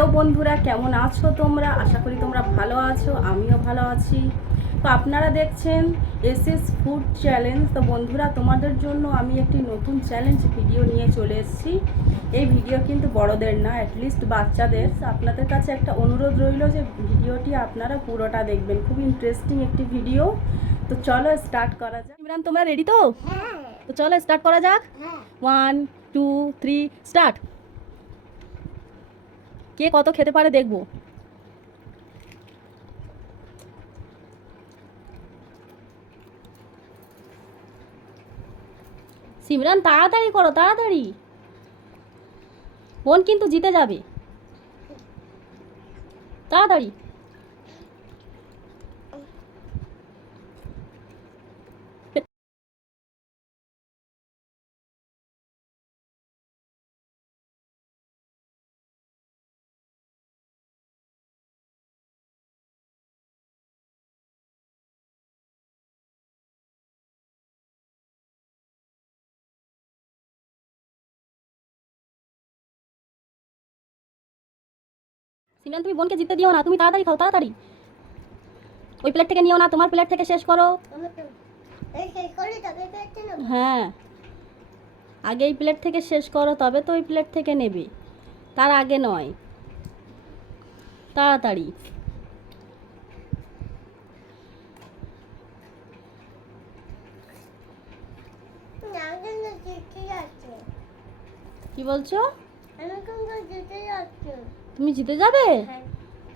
Hello বন্ধুরা, কেমন আছো তোমরা? আশা করি তোমরা ভালো আছো, আমিও ভালো আছি। তো আপনারা দেখছেন এসএস ফুড চ্যালেঞ্জ। তো বন্ধুরা, তোমাদের জন্য আমি একটি নতুন চ্যালেঞ্জ ভিডিও নিয়ে চলে এসেছি। এই ভিডিও কিন্তু বড়দের না, অ্যাটলিস্ট বাচ্চাদের। আপনাদের কাছে একটা অনুরোধ রইল যে ভিডিওটি আপনারা পুরোটা দেখবেন, খুব ইন্টারেস্টিং একটি ভিডিও। তো চলো স্টার্ট করা যাক। ইমরান, তোমরা রেডি তো? তো চলো স্টার্ট করা যাক। 1 2 3 স্টার্ট। কে কত খেতে পারে দেখবো। সিমরান, তাড়াতাড়ি করো, তাড়াতাড়ি। বোন কিন্তু জিতে যাবে, তাড়াতাড়ি। সিমরান, তুমি বোনকে জিতে দিও না, তুমি তাড়াতাড়ি খাও, তাড়াতাড়ি। ওই প্লেট থেকে নিও না, তোমার প্লেট থেকে শেষ করো। হ্যাঁ, আগে এই প্লেট থেকে শেষ করো, তবে তো ওই প্লেট থেকে নেবে, তার আগে নয়। তাড়াতাড়ি। কি বলছো? তুমি জিতে যাবে?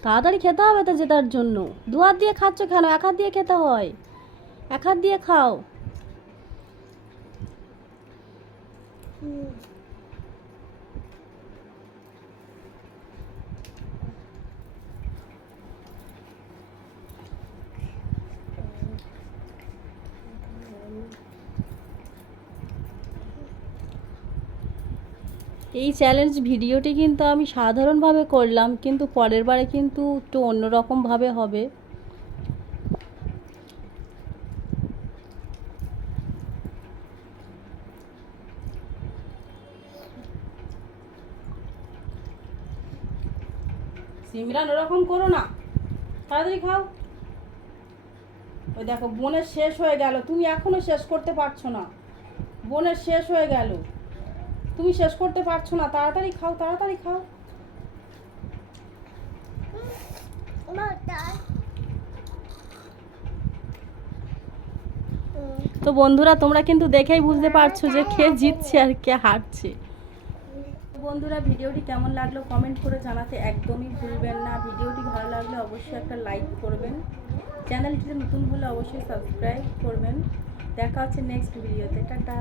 তাড়াতাড়ি খেতে হবে তো জেতার জন্য। দু হাত দিয়ে খাচ্ছ কেন? এক হাত দিয়ে খেতে হয়, এক হাত দিয়ে খাও। এই চ্যালেঞ্জ ভিডিওটি কিন্তু আমি সাধারণভাবে করলাম, কিন্তু পরের বারে কিন্তু একটু অন্যরকমভাবে হবে। সিমরান, ওরকম করো না, তাড়াতাড়ি খাও। ওই দেখো, বোনের শেষ হয়ে গেল, তুমি এখনো শেষ করতে পারছো না। বোনের শেষ হয়ে গেল, তুমি শেষ করতে পারছো না। তাড়াতাড়ি খাও, তাড়াতাড়ি খাও। তো বন্ধুরা, তোমরা কিন্তু দেখেই বুঝতে পারছো যে কে জিতছে আর কে হারছে। বন্ধুরা, ভিডিওটি কেমন লাগলো কমেন্ট করে জানাতে একদমই ভুলবেন না। ভিডিওটি ভালো লাগলে অবশ্যই একটা লাইক করবেন, চ্যানেলটিতে নতুন হলে অবশ্যই সাবস্ক্রাইব করবেন। দেখা হচ্ছে নেক্সট ভিডিওতে। টাটা।